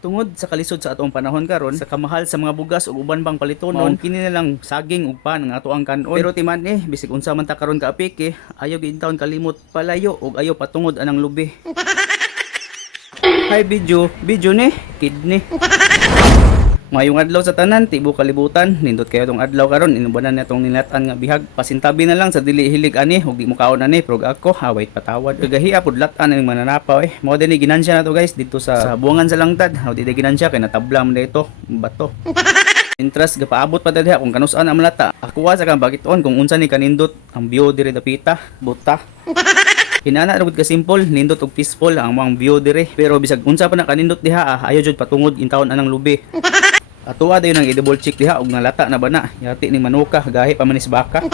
Tungod sa kalisod sa atong panahon karon, sa kamahal sa mga bugas ug uban bang palitonon, kini na lang saging ug pan ang ato ang kanon. Pero timan bisig unsa man ta karon ka apike, ayaw giintawon kalimot palayo ug ayaw patungod anang lubi. Hi video ni kidney. Mayong adlaw sa tanan, tibo kalibutan, nindot kayo tong adlaw karon, inubanan na tong nilatan nga bihag. Pasintabi na lang sa dili hilig ani, ug di mo kaon ani, pero ako, wait patawad. Kagahiya pud latan ang mananapaw Mo din ginansya na to guys dito sa buwangan sa langtad. Di ginansya kay natablang man dito, bato. Interest gapaabot pa diha kung kanus-an ang malata. Ako sa kang bagiton kung unsa ni kanindot ang view diri dapita, buta. Inana ra gud ka simple, nindot ug peaceful ang mga view dire. Pero bisag unsa pa na kanindot diha, ayaw jud patungod intawon anang lubi. Atuwa dayon ang i-double check diha og nalata na bana. Yati ni manuka gahi pa manis baka.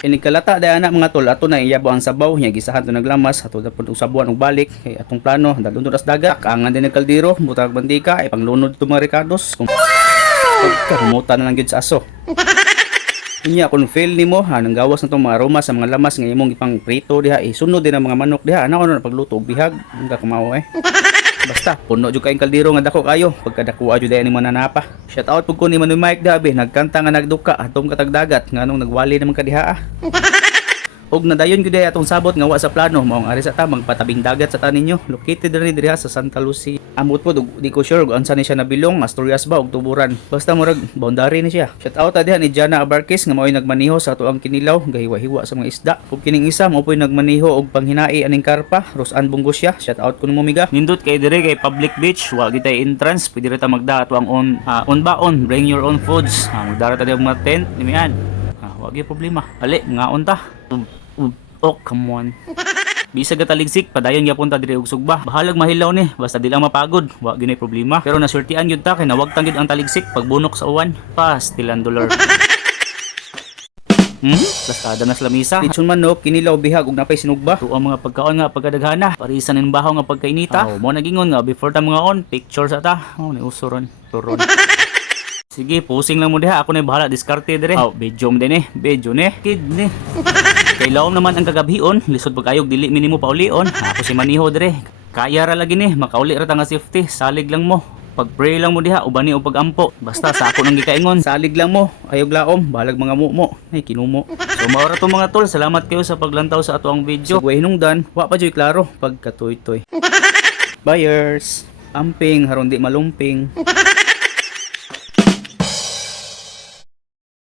Inig kalata dayon ana mga tol, ato na iyabo ang sabaw nya gisahan to naglamas, ato na pud usabuan og balik kay atong plano dalon to das dagat. Kaangan din ang kaldero, butag mantika ay panglunod to mga ricados. Kamutan na lang gyud sa aso. Inya kung fail nimo nang gawas na tong mga aroma sa mga lamas nga imong ipang prito diha, sunod din ang mga manok diha. Ana na pagluto og bihag, nga kumaw Basta, puno jud kayong kaldero nga dako kayo, pagkadakuha jud ni mananapa. Shout out pug ko ni Manoy Mike Dabe, nagkanta nga nagduka atong katagdagat nganong nagwali naman kadiha. Og nadayon gyud atong sabot nga wa sa plano mao ang ari sa tamang patabing dagat sa tanin nyo. Located rin diri sa Santa Lucia. Amot po di ko sure kung ansa ni siya nabilong, Asturias ba og Tuburan. Basta murag boundary ni siya. Shout out diha ni Jana Abarkis nga mao'y nagmaniho sa ato ang kinilaw, gahiwa-hiwa sa mga isda. Ug kining isa mao po'y nagmaniho og panghinai aning karpa, Rosan Bungosya. Shout out kuno mo miga. Nindot kay dire kay public beach, wa gitay entrance, pwede ra ta magda ato ang on baon, bring your own foods. Magdara ta mga tent, nimian. Wa gyud problema. Ali, ngaon ta. Oh, come on. Bisag kataligsik, padayon gyapon ta diri og sugba. Bahalag mahilaw ni, basta di lang mapagod, wa gyud problema. Pero nasultian gyud ta kay nawag tanggid ang taligsik pagbunok sa uwan. Pastilan dollar. Lasada na sa lamisa. Lechon manok, kinilaw bihag ug napay sinugba. Tuo ang mga pagkaon nga pagkadaghana, parisan ning bahaw nga pagkainita. Mo nagingon nga before ta mga on, picture sa ta. Ni usuron, turon. Sige, pusing lang mo diha, ako na bahala diskarte dire. Video mo din video ni kidney. Kay lawom naman ang kagabhion, lisod pagkayog dili minimo paulion. Ako si maniho dire. Kaya ra lagi ni, makauli ra ta nga safety, salig lang mo. Pag-pray lang mo diha, ubani o pag-ampo. Basta sa ako nang gikaingon, salig lang mo, ayog laom, balag mga mumo. Ay kinumo. So mao ra to mga tol, salamat kayo sa paglantaw sa ato ang video. Sa hinungdan, wa pa joy klaro pagkatoy-toy. Buyers, amping haron di malumping.